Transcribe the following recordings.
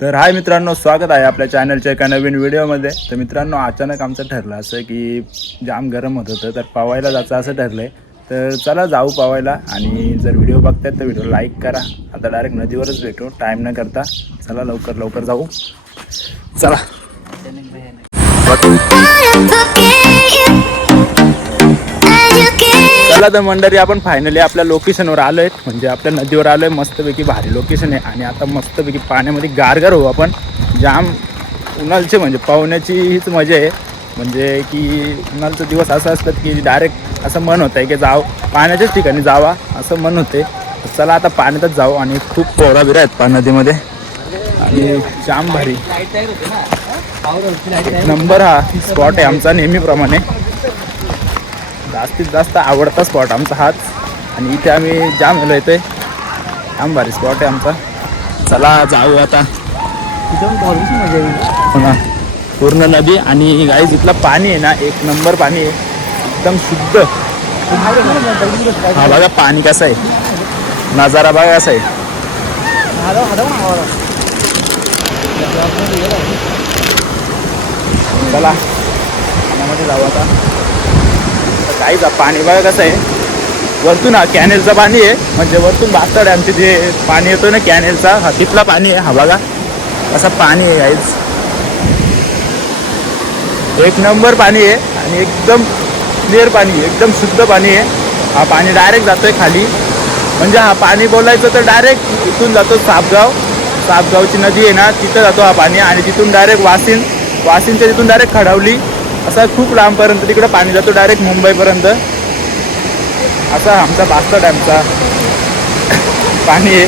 तर हाय मित्रांनो, स्वागत आहे आपल्या चॅनलच्या एका नवीन व्हिडिओमध्ये. तर मित्रांनो, अचानक आमचं ठरलं असं की जाम गरम होत होतं, तर पवायला जायचं असं ठरलं आहे. तर चला जाऊ पवायला. आणि जर व्हिडिओ बघतायत तर व्हिडिओ लाईक करा. आता डायरेक्ट नदीवरच भेटू, टाईम न करता. चला लवकर लवकर जाऊ. चला चला तर मंडळी, आपण फायनली आपल्या लोकेशनवर आलो आहेत, म्हणजे आपल्या नदीवर आलो आहे. मस्तपैकी भारी लोकेशन आहे. आणि आता मस्तपैकी पाण्यामध्ये गारगार होऊ आपण. जाम उन्हाळचे म्हणजे पावण्याची हीच मजा आहे. म्हणजे की उन्हाळचे दिवस असं असतात की डायरेक्ट असं मन होतं आहे की पाण्याच्याच ठिकाणी जावा असं मन होते. चला आता पाण्यातच जाऊ. आणि खूप पोहरा बिरा आहेत नदीमध्ये आणि जाम भारी नंबर हा स्पॉट आहे आमचा नेहमीप्रमाणे. जास्तीत जास्त आवडता स्पॉट आमचा हाच. आणि इथे आम्ही जाम येलो येतोय. जाम भारी स्पॉट आहे आमचा. चला जाऊ आता. पूर्ण नदी आणि गाईज इथलं पाणी आहे ना, एक नंबर पाणी आहे, एकदम शुद्ध. हा बघा पाणी कसं आहे, नजारा बघा कसा आहे. चला पाण्यामध्ये जाऊ आता. काहीच पाणी बघा कसं आहे. वरतून हा कॅनेलचं पाणी आहे, म्हणजे वरतून बास्तड आहे आमचे जे पाणी येतो ना कॅनेलचा, हा तिथला पाणी आहे. हा बघा असं पाणी आहे गाईज, एक नंबर पाणी आहे. आणि एकदम क्लिअर पाणी आहे, एकदम शुद्ध पाणी आहे. हा पाणी डायरेक्ट जातोय खाली. म्हणजे हा पाणी बोलायचं तर डायरेक्ट इथून जातो सापगावची नदी आहे ना, तिथं जातो हा पाणी. आणि तिथून डायरेक्ट वासिनच्या तिथून डायरेक्ट खडावली, असा खूप लांबपर्यंत तिकडं पाणी जातो, डायरेक्ट मुंबईपर्यंत. असा आमचा बास्ता डॅमचा पाणी आहे.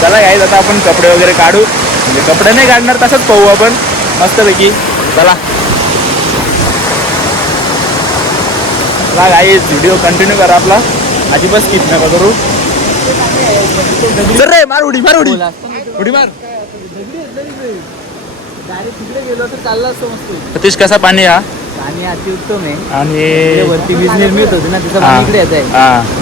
चला गाईज आता आपण कपडे वगैरे काढू. म्हणजे कपडे नाही काढणार, तसंच पाहू आपण मस्तपैकी. चला गाईज व्हिडिओ कंटिन्यू करा आपला, अजिबात स्किप नका करू. चल रे, मार उडी मार सतीश. कसा पाणी हा? पाणी अतिउत्तम आहे. आणि वरती वीज निर्मित होते ना, तिथं पाणी इकडे येत आहे.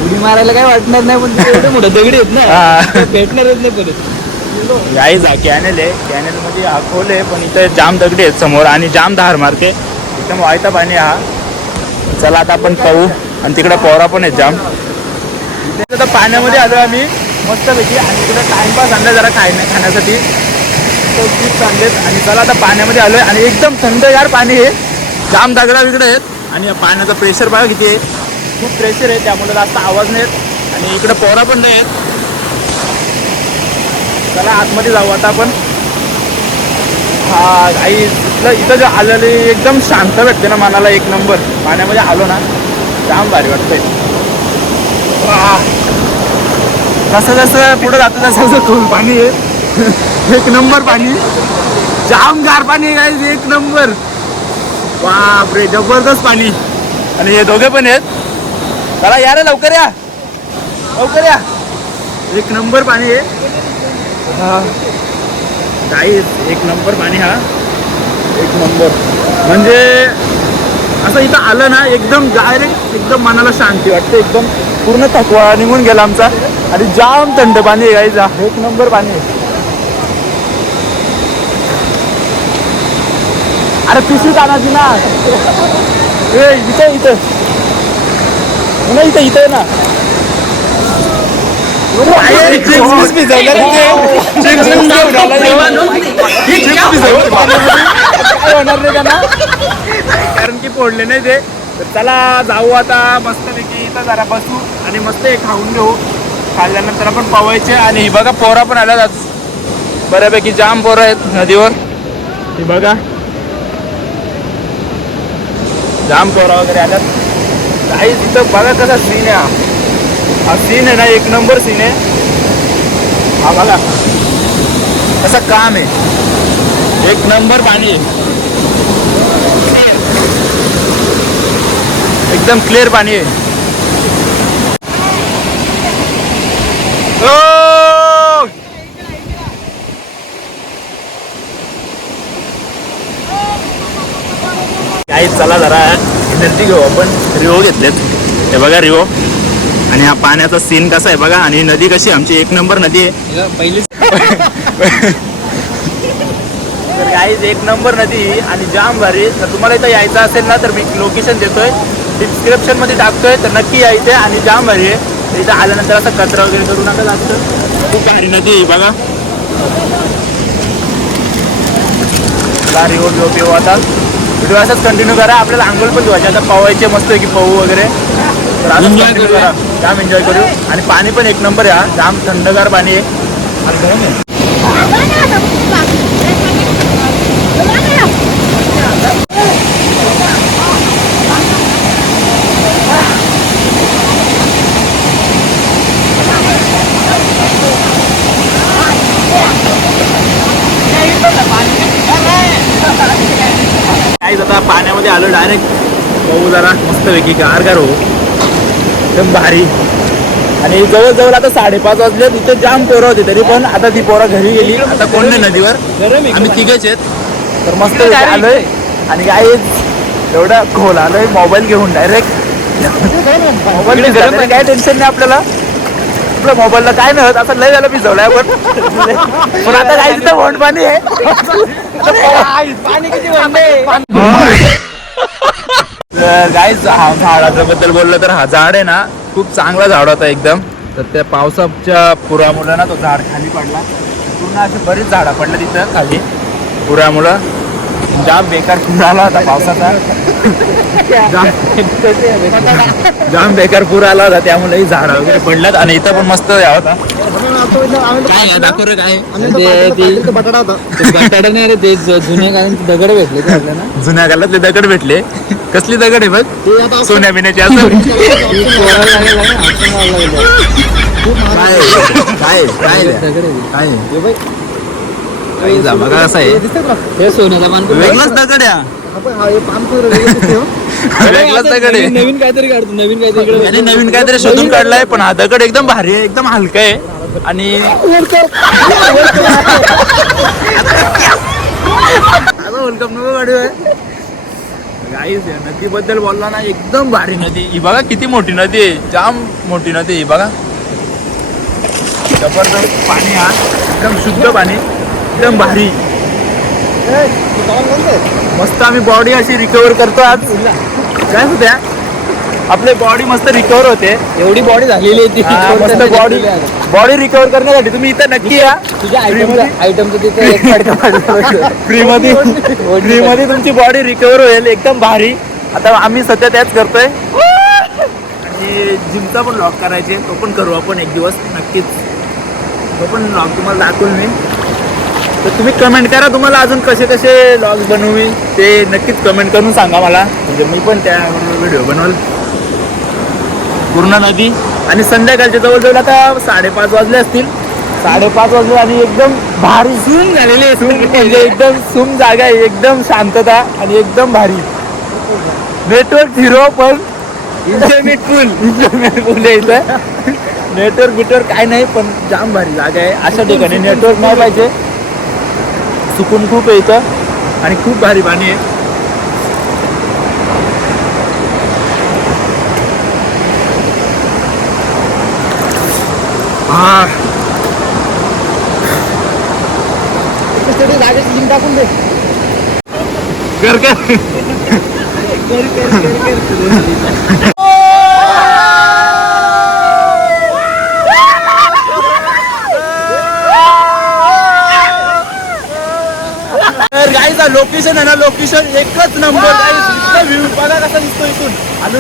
उडी मारायला काय वाटणार नाही, पण एवढे मोठे दगडी आहेत ना, भेटणारच नाही परत. गाईज हा कॅनेल आहे, कॅनेल मध्ये हा खोल आहे, पण इथं जाम दगडी आहेत समोर आणि जाम धार मारते, एकदम वायता पाणी हा. चला आता आपण पाहू. आणि तिकडे पोरा पण आहेत जाम. आता पाण्यामध्ये आलो आम्ही मस्तपैकी. आणि तिकडे टाइमपास आणला जरा खाण्यासाठी खूप आणलेत. आणि चला आता पाण्यामध्ये आलोय आणि एकदम थंडगार पाणी आहे, जाम दगडा बिगडे आहेत. आणि पाण्याचा प्रेशर बघा किती आहे, खूप प्रेशर आहे, त्यामुळे जास्त आवाज नाही येत. आणि इकडे पोरा पण नाही आहेत. चला आतमध्ये जाऊ आता आपण. हा आई इथं जे आलेले एकदम शांत भेटते ना मनाला, एक नंबर. पाण्यामध्ये आलो ना जाम भारी वाटतंय. जसं जसं पुढं जातं तसं खोल पाणी आहे, एक नंबर पाणी, जाम गार पाणी आहे, एक नंबर. बापरे जबरदस्त पाणी. आणि हे दोघे पण आहेत. चला या रे, लवकर या लवकर या, एक नंबर पाणी आहे. गाईस एक नंबर पाणी हा, एक नंबर. म्हणजे असं इथं आलं ना एकदम डायरेक्ट एकदम मनाला शांती वाटते, एकदम पूर्ण थकवा निघून गेला आमचा. आणि जाम थंड पाणी आहे गाईस, एक नंबर पाणी आहे. अरे पिशवी आणायची ना, इथं इथं ना, इथं इथं ना. कारण की फोडले नाही ते. तर चला जाऊ आता मस्तपैकी, इथं जरा बसू आणि मस्त हे खाऊन घेऊ. खाल्ल्यानंतर आपण पवायचे. आणि ही बघा पोरा पण आल्या बऱ्यापैकी, जाम पोरं आहेत नदीवर. ही बघा जाम पोरा वगैरे आल्यात. काही तिथं बघा कसा सीन आहे हा सीन आहे ना, एक नंबर सीन आहे हा. बघा कसं काम आहे, एक नंबर पाणी आहे, एकदम क्लिअर पाणी आहे. काही चला जरा एनर्जी घेऊ आपण. रिओ घेतलेत, हे बघा रिओ. आणि हा पाण्याचा सीन कसा आहे बघा. आणि नदी कशी आमची एक नंबर नदी आहे. पहिलीच तर गाईज एक नंबर नदी आणि जाम भारी. तर तुम्हाला इथं यायचं असेल ना तर मी लोकेशन देतोय, डिस्क्रिप्शन मध्ये टाकतोय, तर नक्की या इथे. आणि जाम भारी आहे. तर इथं आल्यानंतर असं कचरा वगैरे करू नका जास्त. खूप भारी नदी आहे बघा. गाडी हो पिऊ आता व्हिडिओ असाच कंटिन्यू करा. आपल्याला आंघोळ पण धुवायचे आता, पवायचे मस्त की पाऊ वगैरे. तर असंच कंटिन्यू करा, जाम एन्जॉय करू. आणि पाणी पण एक नंबर आहे हा, जाम थंडगार पाणी आहे. आणि गरम आहे. काहीच आता पाण्यामध्ये आलो डायरेक्ट. पाहू जरा मस्तपैकी गार हो, एकदम भारी. आणि जवळजवळ आता 5:30 वाजले. तिथे जाम पोरं होती, तरी पण आता ती पोरं घरी गेली. आता कोण नाही नदीवर, आम्ही तिघेच आहेत. तर मस्त आलोय. आणि काय एवढा खोल आलोय मोबाईल घेऊन डायरेक्ट. मोबाईल काय टेन्शन नाही आपल्याला. आपल्या मोबाईलला काय नाही होत. असं लय झालं भिजवलंय आपण. पण आता काय तिथं वोंड पाणी आहे. पाणी किती वाढलंय. तर गाईज हा झाडाच्या बद्दल बोललं तर हा झाड आहे ना खूप चांगला झाड होता एकदम. तर त्या पावसाच्या पुरामुळे ना तो झाड खाली पडला. पूर्ण असे बरेच झाडं पडले तिथं खाली पुरामुळं. जाम बेकार पूर आला होता पावसाचा. जाम बेकार पूर आला होता, त्यामुळे ही झाडं वगैरे पडल्यात. आणि इथं पण मस्त या होता. काय दाखव रे काय बटाटा होता. बटाटा नाही रे, ते जुन्या काळात दगड भेटले ते आपल्याला. जुन्या काळातले दगड भेटले. कसली दगड आहे बघ, सोन्या बिन्याची असं. काय काय काय बघा असं आहे. हे सोन्याचा मान वेगळाच दगड आहे. वेगळाच दगड आहे. नवीन काहीतरी काढतो, नवीन काहीतरी. आणि नवीन काहीतरी शोधून काढलाय. पण हा दगड एकदम भारी आहे, एकदम हलका आहे. आणि नदीबद्दल बोलला ना, एकदम भारी नदी ही बघा. किती मोठी नदी आहे, जाम मोठी नदी ही बघा. जबरदस्त पाणी, हा एकदम शुद्ध पाणी, एकदम भारी. मस्त आम्ही बॉडी अशी रिकवर करतो आज. काय होत्या आपली बॉडी मस्त रिकवर होते. एवढी बॉडी झालेली आहे मस्त बॉडी रिकवर करण्यासाठी तुम्ही इथं नक्की या. तुझ्या आयटमचं तिथे फ्री मध्ये तुमची बॉडी रिकवर होईल, एकदम भारी. आता आम्ही सध्या त्याच करतोय. आणि जिमचा पण लॉक करायचे, तो पण करू आपण एक दिवस नक्कीच. तो पण लॉग तुम्हाला दाखवून मी. तर तुम्ही कमेंट करा, तुम्हाला अजून कसे कसे लॉग्स बनवू ते नक्कीच कमेंट करून सांगा मला. म्हणजे मी पण त्यावर व्हिडिओ बनवल. पूर्ण नदी आणि संध्याकाळच्या जवळजवळ आता 5:30 वाजले असतील. 5:30 वाजले आणि एकदम भारी सूम झालेली आहे. म्हणजे एकदम सूम जागा आहे, एकदम शांतता आणि एकदम भारी. नेटवर्क झिरो पण इंटरनेट फुल आहे इथं. नेटवर्क काय नाही, पण जाम भारी जागा आहे. अशा ठिकाणी नेटवर्क नाही पाहिजे. सुकून खूप आहे इथं आणि खूप भारी पाणी आहे. हा जागेची लिंक टाकून दे. कर गाईचा लोकेशन आहे ना, लोकेशन एकच नंबर. गाईस व्ह्यू बघा कसा दिसतो इथून. हलू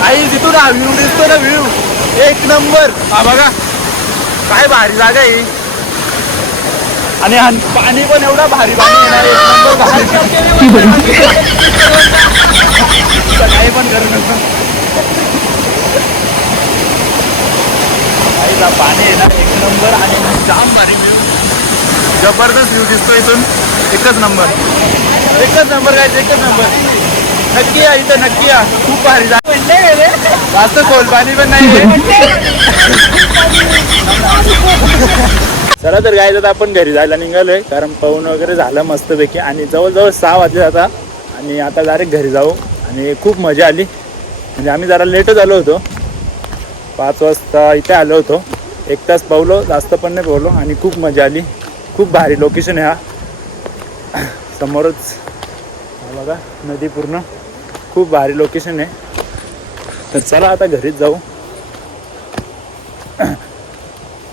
गाईस इथून हा व्ह्यू दिसतो ना, व्ह्यू एक नंबर. हा बघा काय भारी जागा आहे. आणि पाणी पण एवढा भारी पाणी आहे ना, एक नंबर भारी. काही पण करू नका. पाणी आहे ना एक नंबर आणि जाम भारी व्ह्यू. जबरदस्त व्ह्यू दिसतो इथून. एकच नंबर काय, एकच नंबर. नक्की या इथं, नक्की या. खूप भारी जागा. जास्त खोल पाणी पण नाही. चला तर गाईज आता आपण घरी जायला निघालोय, कारण पाऊण वगैरे झालं मस्तपैकी. आणि जवळजवळ 6 वाजले आता. आणि आता डायरेक्ट घरी जाऊ. आणि खूप मजा आली. म्हणजे आम्ही जरा लेटच आलो होतो, 5 वाजता इथे आलो होतो. 1 तास पावलो, जास्त पण नाही पावलो आणि खूप मजा आली. खूप भारी लोकेशन आहे हा. समोरच हा बघा नदी पूर्ण, खूप भारी लोकेशन आहे. तर चला आता घरीच जाऊ,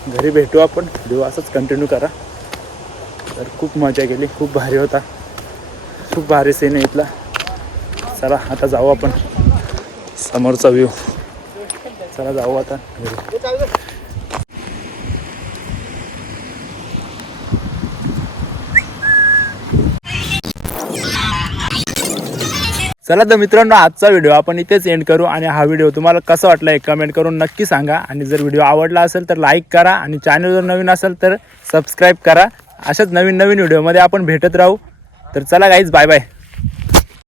घरी भेटू आपण. व्हिडिओ असंच कंटिन्यू करा. तर खूप मजा केली, खूप भारी होता, खूप भारी सीन आहे इथला. चला आता जाऊ आपण, समोरचा व्ह्यू. चला जाऊ आता घरी. चला तर मित्रांनो, आजचा व्हिडिओ आपण इथेच एंड करू. आणि हा व्हिडिओ तुम्हाला कसा वाटला एक कमेंट करून नक्की सांगा. आणि जर व्हिडिओ आवडला असेल तर लाईक करा, आणि चॅनल जर नवीन असेल तर सबस्क्राईब करा. अशाच नवीन नवीन व्हिडिओमध्ये आपण भेटत राहू. तर चला गाईज, बाय बाय.